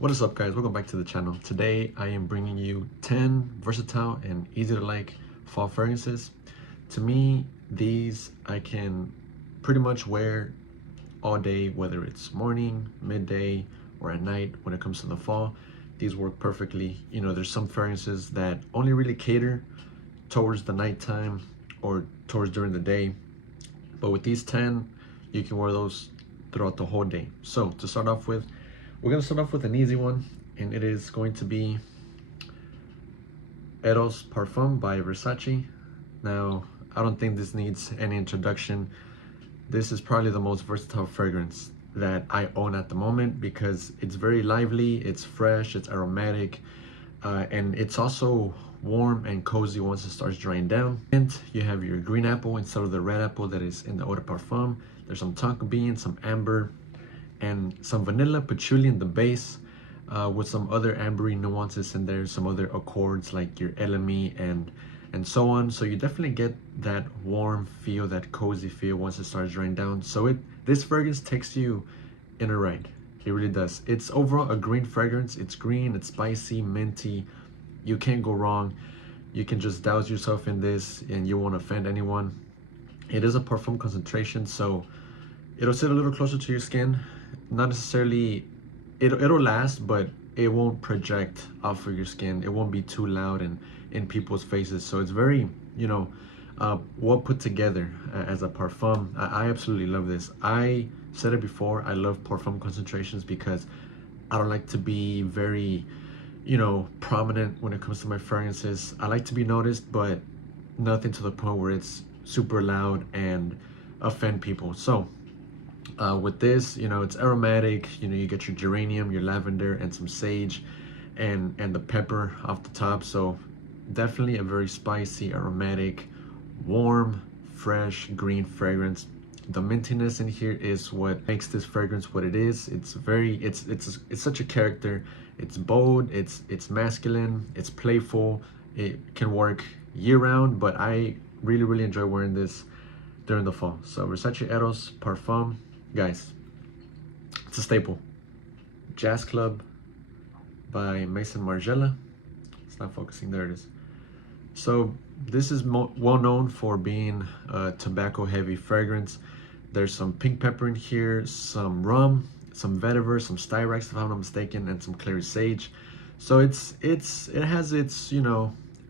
What is up, guys? Welcome back to the channel. Today I am bringing you 10 versatile and easy to like fall fragrances. To me, these I can pretty much wear all day, whether it's morning, midday, or at night. When it comes to the fall, these work perfectly. You know, there's some fragrances that only really cater towards the nighttime or towards during the day, but with these 10 you can wear those throughout the whole day. So to start off with, we're gonna start off with an easy one, and it is going to be Eros Parfum by Versace. Now, I don't think this needs any introduction. This is probably the most versatile fragrance that I own at the moment because it's very lively, it's fresh, it's aromatic, and it's also warm and cozy once it starts drying down. And you have your green apple instead of the red apple that is in the eau de parfum. There's some tonka bean, some amber, and some vanilla patchouli in the base, with some other ambery nuances in there, some other accords like your LME and so on. So you definitely get that warm feel, that cozy feel once it starts drying down. So this fragrance takes you in a ride. It really does. It's overall a green fragrance. It's green, it's spicy, minty. You can't go wrong. You can just douse yourself in this and you won't offend anyone. It is a parfum concentration, so it'll sit a little closer to your skin. Not necessarily, it'll last, but it won't project off of your skin. It won't be too loud and in people's faces. So it's very, well put together as a parfum. I absolutely love this. I said it before, I love parfum concentrations because I don't like to be very, prominent when it comes to my fragrances. I like to be noticed, but nothing to the point where it's super loud and offend people. So with this, it's aromatic. You get your geranium, your lavender, and some sage, and the pepper off the top. So definitely a very spicy, aromatic, warm, fresh green fragrance. The mintiness in here is what makes this fragrance what it is. It's such a character. It's bold, it's masculine, it's playful. It can work year round, but I really enjoy wearing this during the fall. So Versace Eros Parfum, guys, it's a staple. Jazz Club by Maison Margiela. It's not focusing, there it is. So this is well known for being a tobacco heavy fragrance. There's some pink pepper in here, some rum, some vetiver, some styrax if I'm not mistaken, and some clary sage. So it has its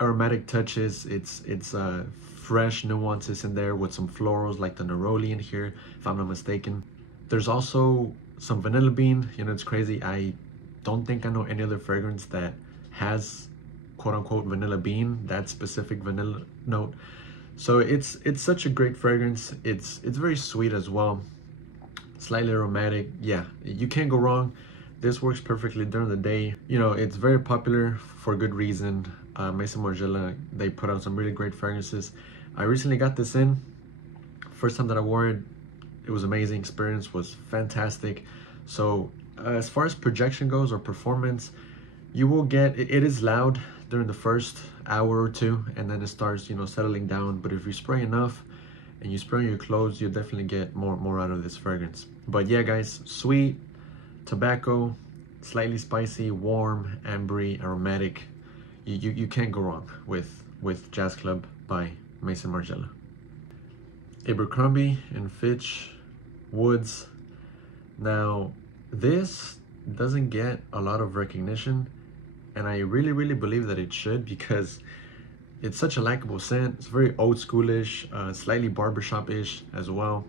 aromatic touches. It's fresh nuances in there with some florals like the neroli in here if I'm not mistaken. There's also some vanilla bean. It's crazy, I don't think I know any other fragrance that has quote unquote vanilla bean, that specific vanilla note. So it's such a great fragrance. It's very sweet as well, slightly aromatic. Yeah, you can't go wrong. This works perfectly during the day. It's very popular for good reason. Maison Margiela, they put out some really great fragrances. I recently got this in. First time that I wore it, it was amazing. Experience was fantastic. So as far as projection goes or performance, you will get it is loud during the first hour or two, and then it starts settling down. But if you spray enough and you spray on your clothes, you'll definitely get more out of this fragrance. But yeah, guys, sweet, tobacco, slightly spicy, warm, ambery, aromatic. You can't go wrong with Jazz Club by Maison Margiela. Abercrombie and Fitch Woods. Now this doesn't get a lot of recognition, and I really believe that it should, because it's such a likable scent. It's very old schoolish, slightly barbershop-ish as well.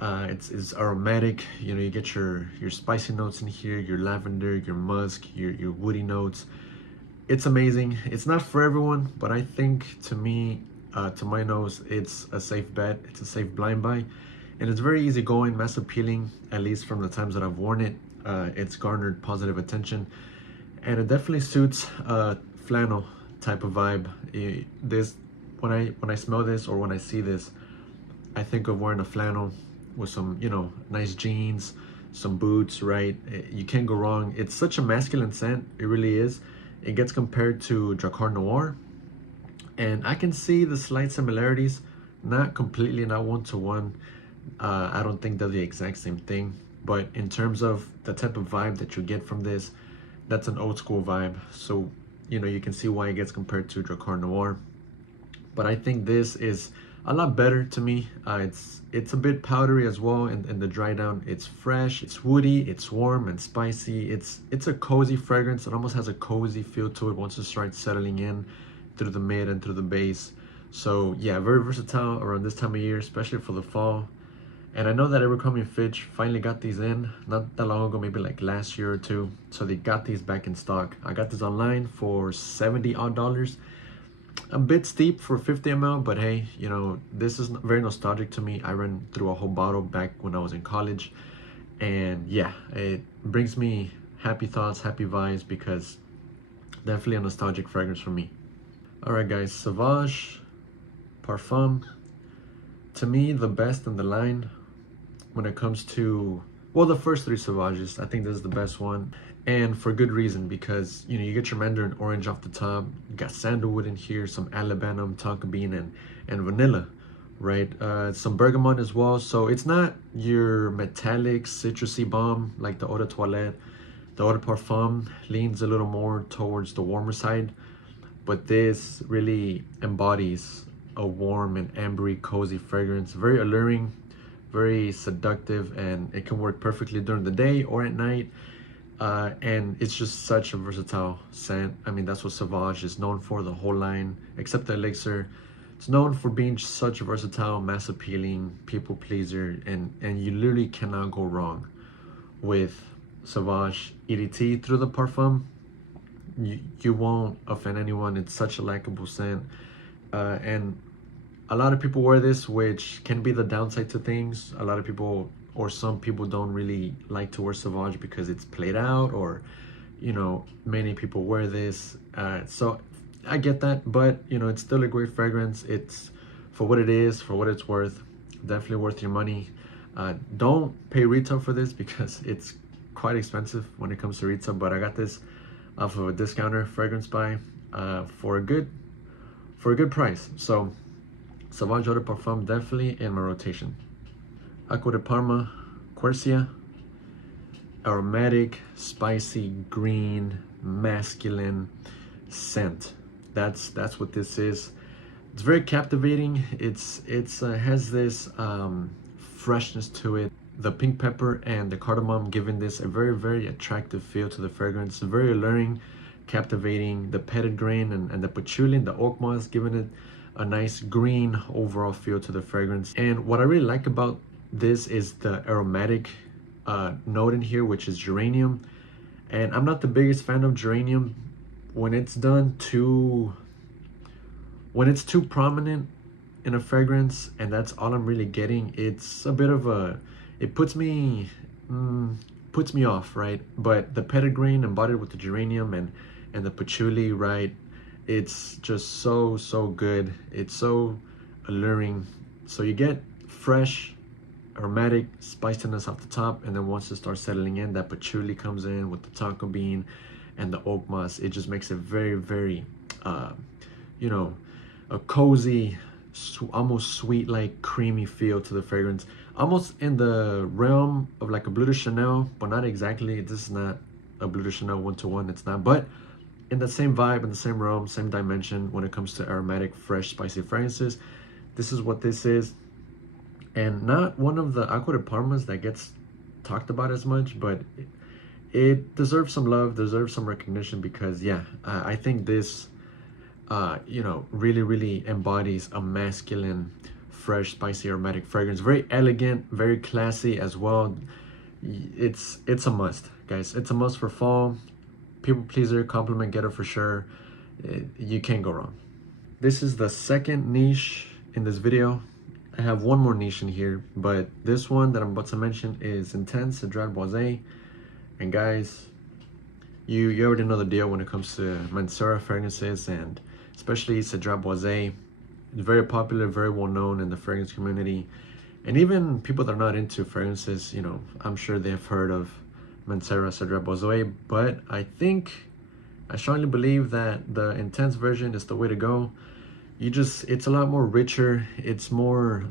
It's aromatic. You get your spicy notes in here, your lavender, your musk, your woody notes. It's amazing. It's not for everyone, but I think to me, to my nose, it's a safe bet. It's a safe blind buy, and it's very easygoing, mass appealing. At least from the times that I've worn it, it's garnered positive attention, and it definitely suits flannel type of vibe. When I smell this or when I see this, I think of wearing a flannel with some nice jeans, some boots, right? You can't go wrong. It's such a masculine scent, it really is. It gets compared to Drakkar Noir, and I can see the slight similarities, not completely, not one-to-one. I don't think they're the exact same thing, but in terms of the type of vibe that you get from this, that's an old school vibe. So, you can see why it gets compared to Drakkar Noir. But I think this is a lot better to me. It's a bit powdery as well in the dry down. It's fresh, it's woody, it's warm and spicy. It's a cozy fragrance. It almost has a cozy feel to it once it starts settling in through the mid and through the base. So yeah, very versatile around this time of year, especially for the fall. And I know that Abercrombie & Fitch finally got these in not that long ago, maybe like last year or two. So they got these back in stock. I got this online for $70 odd. A bit steep for 50 ml, but hey, this is very nostalgic to me. I ran through a whole bottle back when I was in college, and yeah, it brings me happy thoughts, happy vibes, because definitely a nostalgic fragrance for me. All right, guys, Sauvage Parfum, to me, the best in the line when it comes to, well, the first three Sauvages. I think this is the best one, and for good reason, because you get your mandarin orange off the top, you got sandalwood in here, some alabanum, tonka bean, and vanilla, right? Some bergamot as well. So it's not your metallic citrusy bomb like the Eau de Toilette. The Eau de Parfum leans a little more towards the warmer side, but this really embodies a warm and ambery, cozy fragrance. Very alluring, very seductive, and it can work perfectly during the day or at night. And it's just such a versatile scent. I mean, that's what Sauvage is known for, the whole line, except the elixir. It's known for being such a versatile, mass appealing, people pleaser, and you literally cannot go wrong with Sauvage EDT through the Parfum. You won't offend anyone. It's such a likable scent. And a lot of people wear this, which can be the downside to things. A lot of people, or some people, don't really like to wear Sauvage because it's played out, or many people wear this, so I get that. But it's still a great fragrance. It's, for what it is, for what it's worth, definitely worth your money. Don't pay retail for this because it's quite expensive when it comes to retail, but I got this off of a discounter, Fragrance Buy, for a good price. So Sauvage Eau de Parfum, definitely in my rotation. Acqua di Parma Quercia, aromatic, spicy, green, masculine scent. That's what this is. It's very captivating. It's has this freshness to it. The pink pepper and the cardamom giving this a very, very attractive feel to the fragrance. Very alluring, captivating. The petitgrain grain and the patchouli and the oak moss giving it a nice green overall feel to the fragrance. And what I really like about this is the aromatic note in here, which is geranium. And I'm not the biggest fan of geranium when it's too prominent in a fragrance, and that's all I'm really getting. It's a bit of it puts me off, right? But the petitgrain grain embodied with the geranium and the patchouli, right? It's just so good. It's so alluring. So you get fresh, aromatic spiciness off the top, and then once it starts settling in, that patchouli comes in with the tonka bean and the oak moss. It just makes it very, very a cozy, almost sweet, like creamy feel to the fragrance, almost in the realm of like a Bleu de Chanel, but not exactly. This is not a Bleu de Chanel one-to-one, it's not, but in the same vibe, in the same realm, same dimension when it comes to aromatic, fresh, spicy fragrances. This is what this is. And not one of the Acqua di Parmas that gets talked about as much, but it deserves some love, deserves some recognition, because yeah, I think this really, really embodies a masculine, fresh, spicy, aromatic fragrance. Very elegant, very classy as well. It's a must, guys. It's a must for fall. People pleaser, compliment getter for sure. You can't go wrong. This is the second niche in this video. I have one more niche in here, but this one that I'm about to mention is Intense Cedrat Boisé. And guys, you already know the deal when it comes to Mancera fragrances, and especially Cedrat Boisé. It's very popular, very well known in the fragrance community, and even people that are not into fragrances, I'm sure they have heard of Mancera Cedrat Boisé. But I strongly believe that the Intense version is the way to go. It's a lot more richer. It's more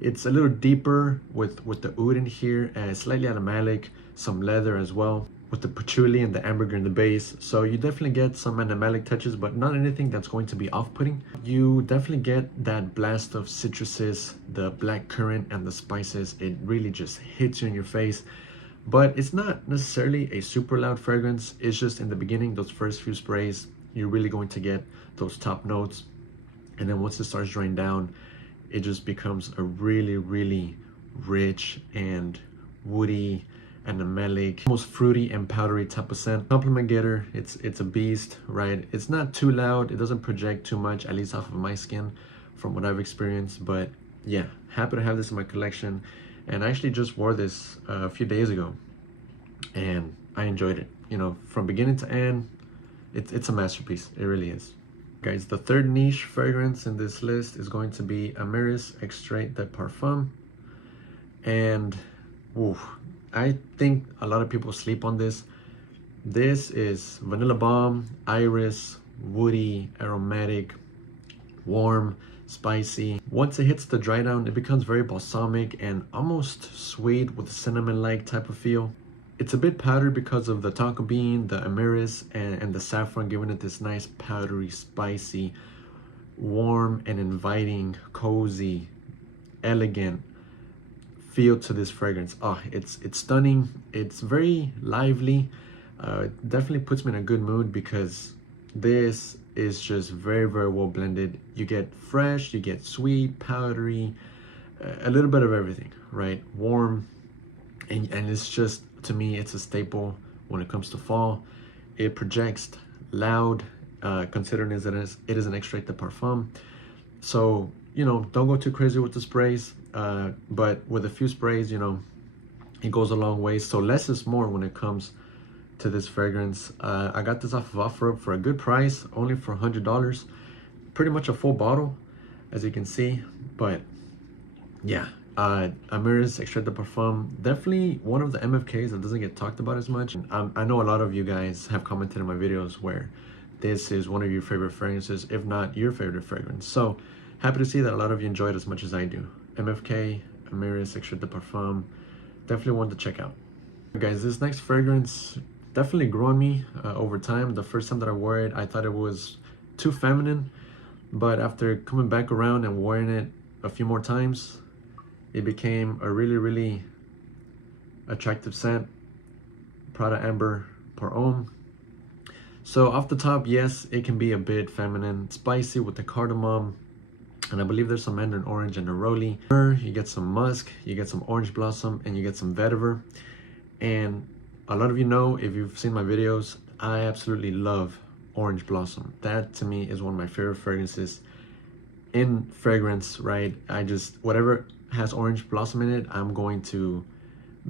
it's a little deeper with the oud in here, slightly aromatic, some leather as well, with the patchouli and the ambergris in the base. So you definitely get some animalic touches, but not anything that's going to be off-putting. You definitely get that blast of citruses, the black currant and the spices. It really just hits you in your face. But it's not necessarily a super loud fragrance. It's just in the beginning, those first few sprays, you're really going to get those top notes. And then once it starts drying down, it just becomes a really, really rich and woody, animalic, almost fruity and powdery type of scent. Compliment getter, it's a beast, right? It's not too loud, it doesn't project too much, at least off of my skin from what I've experienced. But yeah, happy to have this in my collection. And I actually just wore this a few days ago and I enjoyed it. You know, from beginning to end, it's a masterpiece. It really is. Guys, the third niche fragrance in this list is going to be Amyris Extrait de Parfum. And ooh, I think a lot of people sleep on this. This is vanilla balm, iris, woody, aromatic, warm, spicy. Once it hits the dry down, it becomes very balsamic and almost sweet with a cinnamon-like type of feel. It's a bit powdery because of the tonka bean, the amyris, and the saffron, giving it this nice powdery, spicy, warm and inviting, cozy, elegant feel to this fragrance. Oh, it's stunning. It's very lively. Definitely puts me in a good mood because this is just very, very well blended. You get fresh, you get sweet, powdery, a little bit of everything, right? Warm, and it's just, to me, it's a staple when it comes to fall. It projects loud, considering it is an extrait de parfum. So, you know, don't go too crazy with the sprays, but with a few sprays, you know, it goes a long way. So less is more when it comes to this fragrance. I got this off of OfferUp for a good price, only for $100. Pretty much a full bottle, as you can see. But yeah, Amyris Extrait de Parfum, definitely one of the MFKs that doesn't get talked about as much. I know a lot of you guys have commented in my videos where this is one of your favorite fragrances, if not your favorite fragrance. So happy to see that a lot of you enjoy it as much as I do. MFK, Amyris Extrait de Parfum, definitely one to check out. Guys, this next fragrance definitely grew on me over time. The first time that I wore it, I thought it was too feminine, but after coming back around and wearing it a few more times, it became a really, really attractive scent. Prada Amber Pour Homme. So off the top, yes, it can be a bit feminine, spicy with the cardamom, and I believe there's some mandarin orange and neroli. You get some musk, you get some orange blossom, and you get some vetiver. And a lot of you know, if you've seen my videos, I absolutely love orange blossom. That to me is one of my favorite fragrances in fragrance, right? I just, whatever has orange blossom in it, I'm going to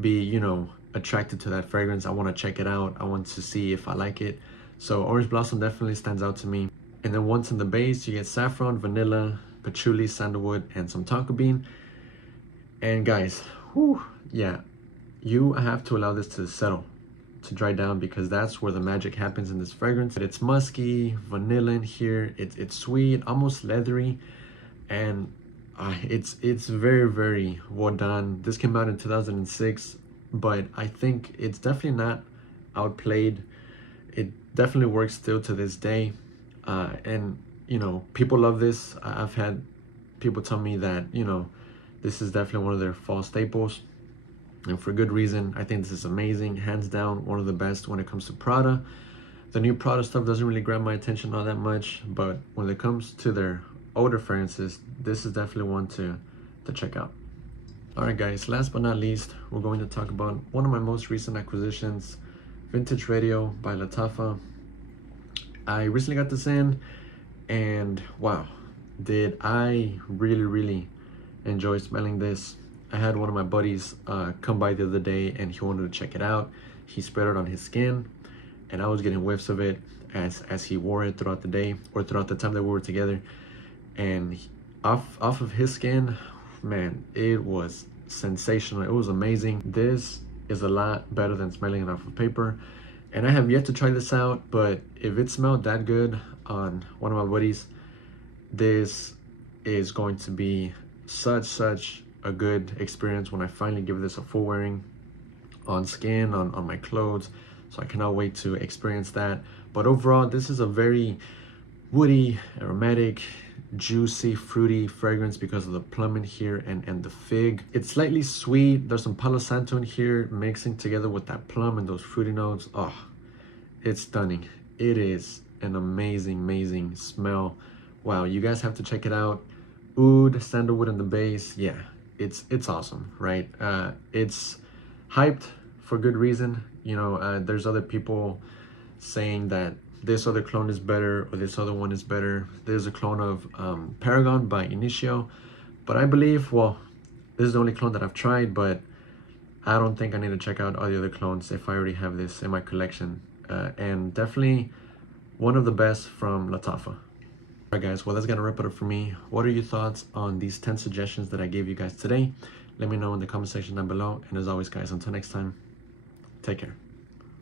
be, you know, attracted to that fragrance. I want to check it out. I want to see if I like it. So orange blossom definitely stands out to me. And then once in the base, you get saffron, vanilla, patchouli, sandalwood, and some tonka bean. And guys, whew, yeah, you have to allow this to settle, to dry down, because that's where the magic happens in this fragrance. It's musky, vanilla in here. It's sweet, almost leathery, and it's very, very well done. This came out in 2006, but I think it's definitely not outplayed. It definitely works still to this day, and you know, people love this. I've had people tell me that, you know, this is definitely one of their fall staples, and for good reason. I think this is amazing, hands down one of the best when it comes to Prada. The new Prada stuff doesn't really grab my attention all that much, but when it comes to their older fragrances, this is definitely one to check out. All right guys, last but not least, we're going to talk about one of my most recent acquisitions, Vintage Radio by Lattafa. I recently got this in, and wow, did I really enjoy smelling this. I had one of my buddies come by the other day and he wanted to check it out. He sprayed it on his skin and I was getting whiffs of it as he wore it throughout the day, or throughout the time that we were together. And off of his skin, man, it was sensational. It was amazing. This is a lot better than smelling it off of paper, and I have yet to try this out, but if it smelled that good on one of my buddies, this is going to be such a good experience when I finally give this a full wearing. on skin, on my clothes. So I cannot wait to experience that. But overall, this is a very woody, aromatic, juicy, fruity fragrance because of the plum in here and the fig. It's slightly sweet. There's some Palo Santo in here mixing together with that plum and those fruity notes. Oh, it's stunning. It is an amazing smell. Wow, you guys have to check it out. Oud, sandalwood in the base. Yeah, it's awesome, right? It's hyped for good reason. You know, there's other people saying that this other clone is better or this other one is better. There's a clone of Paragon by Initio, but I believe, well, this is the only clone that I've tried, but I don't think I need to check out all the other clones if I already have this in my collection. And definitely one of the best from Lattafa. Alright guys, well that's gonna wrap it up for me. What are your thoughts on these 10 suggestions that I gave you guys today? Let me know in the comment section down below. And as always guys, until next time, take care.